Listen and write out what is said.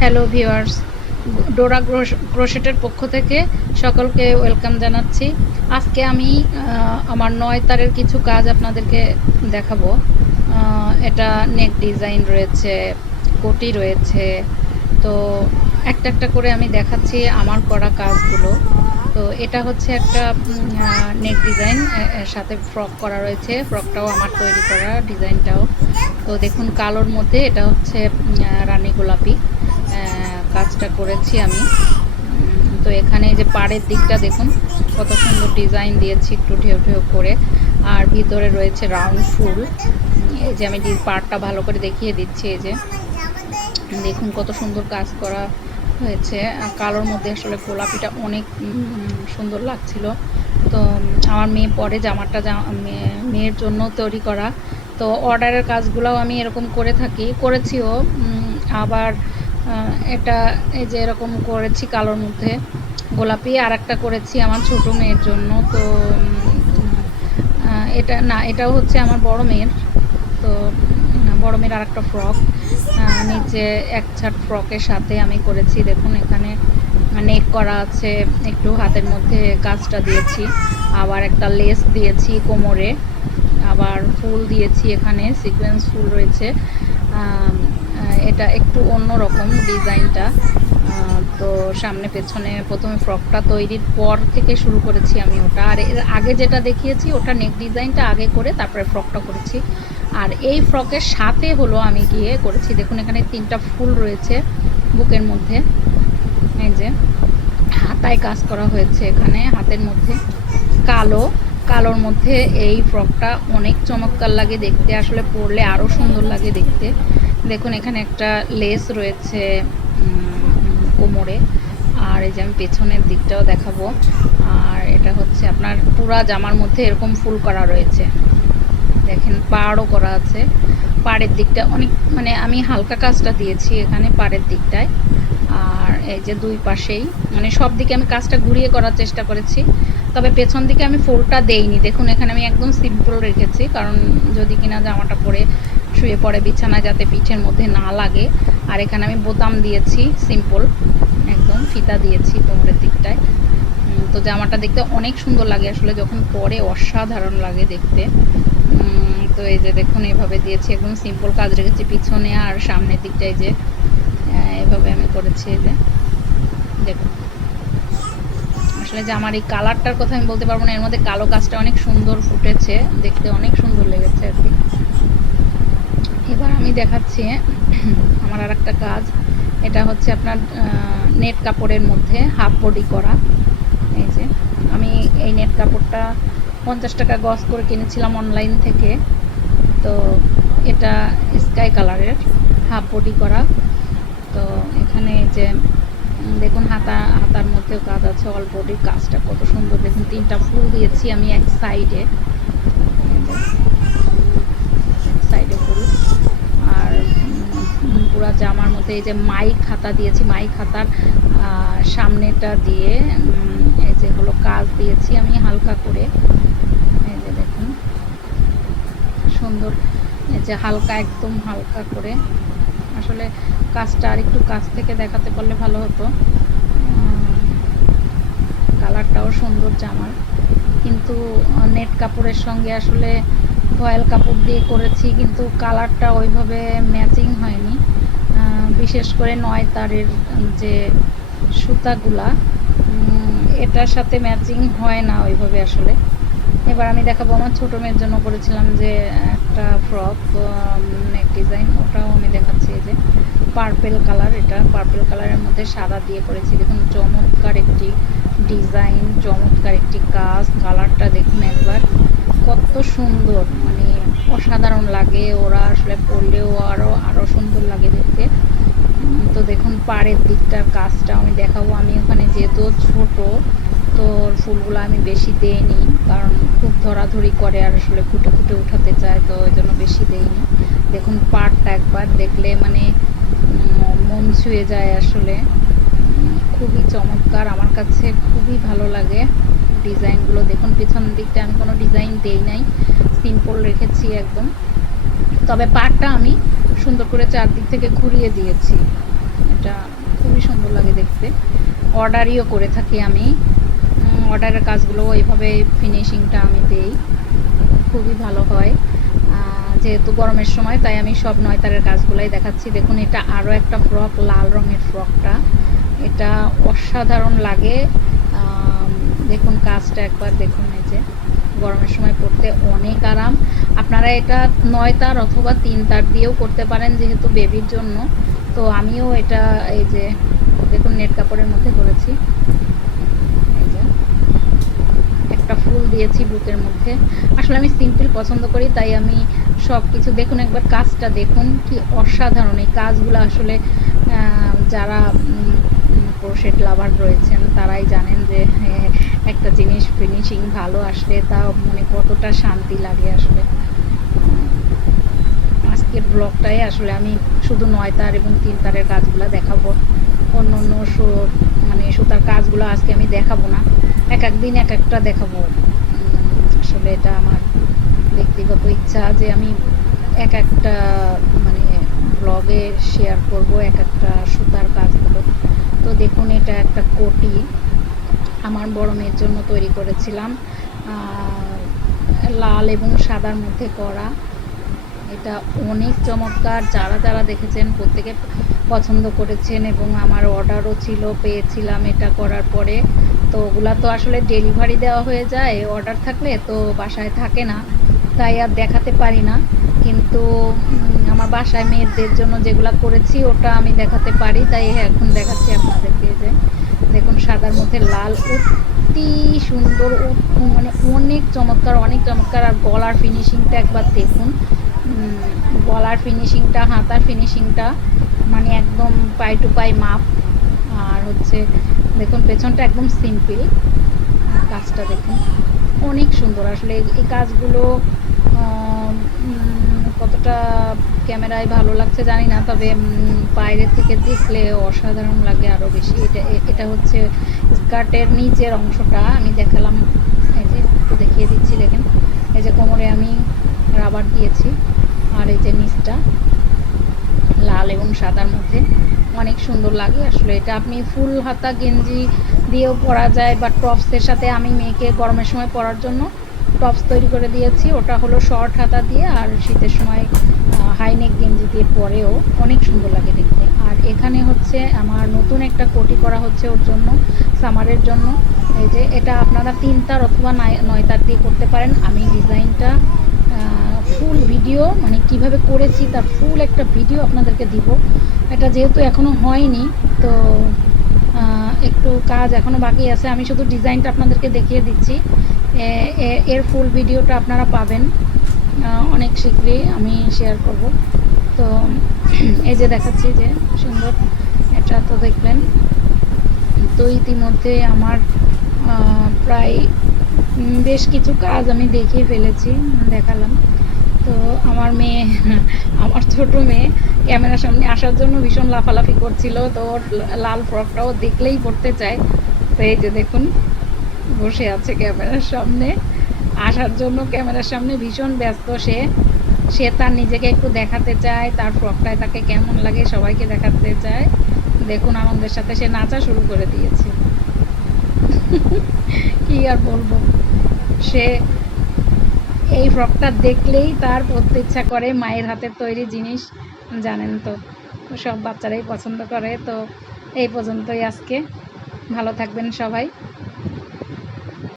Hello viewers ডোরা ক্রোশেটের পক্ষ থেকে সকলকে ওয়েলকাম জানাচ্ছি। আজকে আমি আমার নয় তারের কিছু কাজ আপনাদেরকে দেখাবো। এটা নেক ডিজাইন রয়েছে, কোটি রয়েছে। তো একটা একটা করে আমি দেখাচ্ছি আমার করা কাজগুলো। তো এটা হচ্ছে একটা নেক ডিজাইন সাথে ফ্রক করা রয়েছে। ফ্রকটাও আমার তৈরি করা, ডিজাইনটাও। তো দেখুন, কালোর মধ্যে এটা হচ্ছে রানী গোলাপি। কাজটা করেছি আমি। তো এখানে যে পাড়ের দিকটা দেখুন, কত সুন্দর ডিজাইন দিয়েছি একটু ঢেউ ঢেউ করে। আর ভিতরে রয়েছে রাউন্ড ফুল। এই যে আমি পাড়টা ভালো করে দেখিয়ে দিচ্ছি, এই যে। দেখুন কত সুন্দর কাজ করা হয়েছে। কালোর মধ্যে আসলে গোলাপিটা অনেক সুন্দর লাগছিল। তো আমার মেয়ে পরে জামাটা মেয়ের জন্য তৈরি করা। তো অর্ডারের কাজগুলোও আমি এরকম করে থাকি, করেছিও। আবার এটা এই যে এরকম করেছি কালোর মধ্যে গোলাপি আর একটা করেছি আমার ছোট মেয়ের জন্য। তো এটা না, এটাও হচ্ছে আমার বড় মেয়ের। তো বড় মেয়ের আর একটা ফ্রক নিচে এক ছাট ফ্রকের সাথে আমি করেছি। দেখুন, এখানে নেক করা আছে, একটু হাতের মধ্যে কাজটা দিয়েছি। আবার একটা লেস দিয়েছি কোমরে। আবার ফুল দিয়েছি এখানে, সিকোয়েন্স ফুল রয়েছে। এটা একটু অন্য রকম ডিজাইনটা। তো সামনে পেছনে প্রথমে ফ্রকটা তৈরির পর থেকে শুরু করেছি আমি ওটা। আর এর আগে যেটা দেখিয়েছি, ওটা নেক ডিজাইনটা আগে করে তারপরে ফ্রকটা করেছি। আর এই ফ্রকের সাথে হলো আমি গিয়ে করেছি, দেখুন এখানে তিনটা ফুল রয়েছে বুকের মধ্যে। এই যে, হাতায় কাজ করা হয়েছে এখানে হাতের মধ্যে। কালো, কালোর মধ্যে এই ফ্রকটা অনেক চমৎকার লাগে দেখতে, আসলে পরলে আরও সুন্দর লাগে দেখতে। দেখুন, এখানে একটা লেস রয়েছে কোমরে। আর এই যে আমি পেছনের দিকটাও দেখাবো। আর এটা হচ্ছে আপনার পুরা জামার মধ্যে এরকম ফুল করা রয়েছে। দেখেন, পাড়ও করা আছে। পাড়ের দিকটা অনেক মানে আমি হালকা কাজটা দিয়েছি এখানে পাড়ের দিকটায়। আর এই যে দুই পাশেই মানে সব দিকে আমি কাজটা ঘুরিয়ে করার চেষ্টা করেছি। তবে পেছন দিকে আমি ফুলটা দেইনি। দেখুন, এখানে আমি একদম সিম্পল রেখেছি। কারণ যদি কিনা জামাটা পরে শুয়ে পড়ে বিছানা যাতে পিঠের মধ্যে না লাগে। আর এখানে আমি বোতাম দিয়েছি সিম্পল একদম ফিতা দিয়েছি কোমরের দিকটায়। তো জামাটা দেখতে অনেক সুন্দর লাগে, আসলে যখন পরে অসাধারণ লাগে দেখতে। তো এই যে দেখুন, এভাবে দিয়েছি, একদম সিম্পল কাজ রেখেছি, পিছনে আর সামনের দিকটায় যে এভাবে আমি করেছি এই যে। দেখুন। আসলে যে আমার এই কালারটার কথা আমি বলতে পারব না, এর মধ্যে কালো কাজটা অনেক সুন্দর ফুটেছে, দেখতে অনেক সুন্দর লেগেছে আর কি। এবার আমি দেখাচ্ছি, আমার আর একটা কাজ। এটা হচ্ছে আপনার নেট কাপড়ের মধ্যে হাফ বডি করা। এই যে, আমি এই নেট কাপড়টা পঞ্চাশ টাকা গজ করে কিনেছিলাম অনলাইন থেকে। তো এটা স্কাই কালারের, হাফ বডি করা। তো এখানে এই যে দেখুন হাতা, হাতার মধ্যেও কাজ আছে, অল বডির কাজটা কত সুন্দর। দেখুন তিনটা ফুল দিয়েছি আমি এক সাইডে। মধ্যে এই যে মাইক খাতা দিয়েছি মাইক হাতার আহ, সামনেটা দিয়ে এই যে হলো কাজ দিয়েছি আমি হালকা করে। এই যে দেখুন সুন্দর এই যে হালকা একদম হালকা করে। আসলে কাজটা আর একটু কাছ থেকে দেখাতে পারলে ভালো হতো। কালারটাও সুন্দর জামার। কিন্তু নেট কাপড়ের সঙ্গে আসলে ভয়েল কাপড় দিয়ে করেছি কিন্তু কালারটা ওইভাবে ম্যাচিং হয়নি। বিশেষ করে নয় তারের যে সুতাগুলা এটার সাথে ম্যাচিং হয় না ওইভাবে আসলে। এবার আমি দেখাবো, আমার ছোটো মেয়ের জন্য করেছিলাম যে একটা ফ্রক নেক ডিজাইন ওটাও আমি দেখাচ্ছি যে। পার্পেল কালার এটা পার্পেল কালারের মধ্যে সাদা দিয়ে করেছি। দেখুন, চমৎকার একটি ডিজাইন চমৎকার একটি কাজ কালারটা দেখুন একবার। কত সুন্দর মানে অসাধারণ লাগে। ওরা আসলে পরলেও আরও আরও সুন্দর লাগে দেখতে। তো দেখুন, পাড়ের দিকটার কাজটা আমি দেখাবো। আমি ওখানে যেহেতু ছোট, তো ফুলগুলো আমি বেশি দেইনি, কারণ খুব ধরাধরি করে আর আসলে ফুটে ফুটে উঠাতে চায়, তো ওই জন্য বেশি দেইনি। দেখুন, পাড়টা একবার দেখলে মানে মন ছুঁয়ে যায় আসলে। খুবই চমৎকার, আমার কাছে খুবই ভালো লাগে ডিজাইনগুলো। দেখুন, পেছন দিকটা আমি কোনো ডিজাইন দেই নাই, সিম্পল রেখেছি একদম। তবে পাড়টা আমি সুন্দর করে চারদিক থেকে ঘুরিয়ে দিয়েছি। এটা খুবই সুন্দর লাগে দেখতে। অর্ডারিও করে থাকি আমি। অর্ডারের কাজগুলো ওইভাবে ফিনিশিংটা আমি দেই। খুবই ভালো হয়। যেহেতু গরমের সময়, তাই আমি সব নয়তারের কাজগুলাই দেখাচ্ছি। দেখুন, এটা আরও একটা ফ্রক লাল রঙের ফ্রকটা এটা অসাধারণ লাগে। দেখুন, কাজটা একবার দেখুন এই যে। গরমের সময় পরতে অনেক আরাম। আপনারা এটা নয় তার অথবা তিন তার দিয়েও করতে পারেন যেহেতু বেবির জন্য। তো আমিও এটা এই যে দেখুন নেট কাপড়ের মধ্যে করেছি। একটা ফুল দিয়েছি বুকের মধ্যে। আসলে আমি সিম্পল পছন্দ করি, তাই আমি সব কিছু দেখুন, একবার কাজটা দেখুন, কি অসাধারণ এই কাজগুলো আসলে যারা ক্রোশেট লাভার রয়েছেন, তারাই জানেন যে একটা জিনিস ফিনিশিং ভালো আসলে তা মনে কতটা শান্তি লাগে আসলে। আজকের ব্লগটাই আসলে আমি শুধু নয় তার এবং তিন তারের কাজগুলো দেখাবো। অন্য অন্য মানে সুতার কাজগুলো আজকে আমি দেখাবো না, এক এক দিন এক একটা দেখাবো। আসলে এটা আমার ব্যক্তিগত ইচ্ছা যে আমি এক একটা মানে ব্লগে শেয়ার করব, এক একটা সুতার এটা একটা কোটি আমার বড় মেয়ের জন্য তৈরি করেছিলাম। লাল এবং সাদার মধ্যে করা। এটা অনেক চমৎকার। যারা যারা দেখেছেন, প্রত্যেকে পছন্দ করেছেন এবং আমার অর্ডারও ছিল, পেয়েছিলাম এটা করার পরে। তো ওগুলা তো আসলে ডেলিভারি দেওয়া হয়ে যায়। অর্ডার থাকলে তো বাসায় থাকে না। তাই আর দেখাতে পারি না। কিন্তু আমার বাসায় মেয়েদের জন্য যেগুলো করেছি ওটা আমি দেখাতে পারি। তাই এখন দেখাচ্ছি আপনাদেরকে যে, দেখুন সাদার মধ্যে লাল, অতি সুন্দর মানে অনেক চমৎকার অনেক চমৎকার। আর গলার ফিনিশিংটা একবার দেখুন। গলার ফিনিশিংটা হাতার ফিনিশিংটা মানে একদম পাই টু পাই মাপ। আর হচ্ছে, দেখুন পেছনটা একদম সিম্পল কাজটা দেখুন, অনেক সুন্দর। আসলে এই- কাজগুলো কতটা ক্যামেরায় ভালো লাগছে জানি না, তবে বাইরে থেকে দেখলে অসাধারণ লাগে আরও বেশি। এটা এটা হচ্ছে স্কার্টের নিচের অংশটা, আমি দেখালাম, এই যে একটু দেখিয়ে দিচ্ছি, দেখেন। এই যে কোমরে আমি রাবার দিয়েছি, আর এই যে নিচটা লাল এবং সাদার মধ্যে। অনেক সুন্দর লাগে আসলে এটা। আপনি ফুল হাতা গেঞ্জি দিয়েও পরা যায়, বা টপসের সাথে আমি মেয়েকে গরমের সময় পরার জন্য টপস তৈরি করে দিয়েছি। ওটা হলো শর্ট হাতা দিয়ে আর শীতের সময় হাইনেক গেঞ্জি দিয়ে পরেও অনেক সুন্দর লাগে দেখতে। আর এখানে হচ্ছে আমার নতুন একটা কোটি করা হচ্ছে ওর জন্য, সামারের জন্য। এই যে এটা আপনারা তিন তার অথবা নয় তার দিয়ে করতে পারেন। আমি ডিজাইনটা ফুল ভিডিও মানে কীভাবে করেছি তার ফুল একটা ভিডিও আপনাদেরকে দিব। এটা যেহেতু এখনও হয়নি, তো একটু কাজ এখনও বাকি আছে। আমি শুধু ডিজাইনটা আপনাদেরকে দেখিয়ে দিচ্ছি। এর ফুল ভিডিওটা আপনারা পাবেন। অনেক শীঘ্রই আমি শেয়ার করব। তো, এই যে দেখাচ্ছি যে, সুন্দর। এটা তো দেখলেন। তো ইতিমধ্যে আমার প্রায় বেশ কিছু কাজ আমি দেখিয়ে ফেলেছি। দেখালাম। তো আমার মেয়ে, আমার ছোট মেয়ে ক্যামেরার সামনে আসার জন্য ভীষণ লাফালাফি করছিল। তো ওর লাল ফ্রকটাও দেখলেই পড়তে চায়। তো এই যে দেখুন, বসে আছে ক্যামেরার সামনে। আসার জন্য ক্যামেরার সামনে ভীষণ ব্যস্ত সে। সে তার নিজেকে একটু দেখাতে চায়, তার ফ্রকটায় তাকে কেমন লাগে সবাইকে দেখাতে চায়। দেখুন আনন্দের সাথে সে নাচা শুরু করে দিয়েছে। কি আর বলব? সে এই ফ্রকটা দেখলেই তার পরতে ইচ্ছা করে, মায়ের হাতের তৈরি জিনিস, জানেন তো। সব বাচ্চারাই পছন্দ করে, তো এই পর্যন্তই আজকে। ভালো থাকবেন সবাই।